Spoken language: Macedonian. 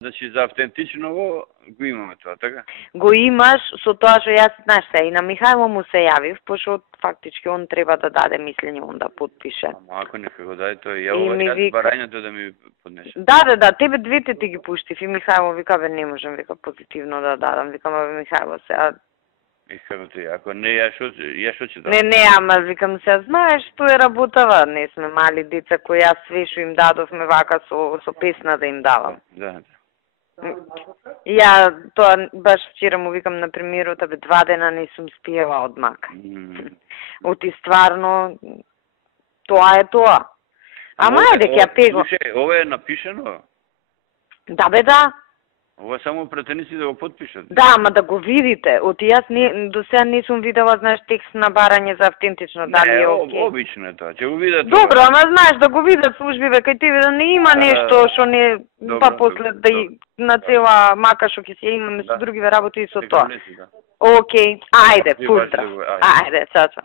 Значи за автентично го имаме тоа, така? Го имаш со тоа што јас, знаеш се, и на Михајло му се јавив, пошто фактички он треба да даде мислење, он да подпише. Ама ако нека го даде тој, ја ова јас барањето да ми поднесе. Да, тебе двете ти ги пуштив и Михајло вика, бе, не можам, вика, позитивно да дадам, викам, бе, Михајло, сега... И како ти, ако не, ја шо ќе дадам? Не, ама, викам, сега, знаеш, тоа е работава, не сме мали деца кои јас све што им дадовме вака со песна да им давам. Да. Ја тоа баш вчера му викам на премиерот, бе 2 дена не сум спиела од мака. Оти стварно тоа е тоа. Ама ајде ќе ја пего. Слушај, ова е напишано? Да бе да. Ова само претеници да го подпишат. Да, ама да го видите. Оти јас до сега не сум видела, знаеш, текст на барање за автентично, дали е окей. Не, обично е тоа, ќе го видат. Добро, ама знаеш да го видат службиве кај тебе да не има нешто што не па после да и на цела мака што ќе се имаме со другиве работи и со тоа. Окей, ајде, поздрав. Ајде, чао.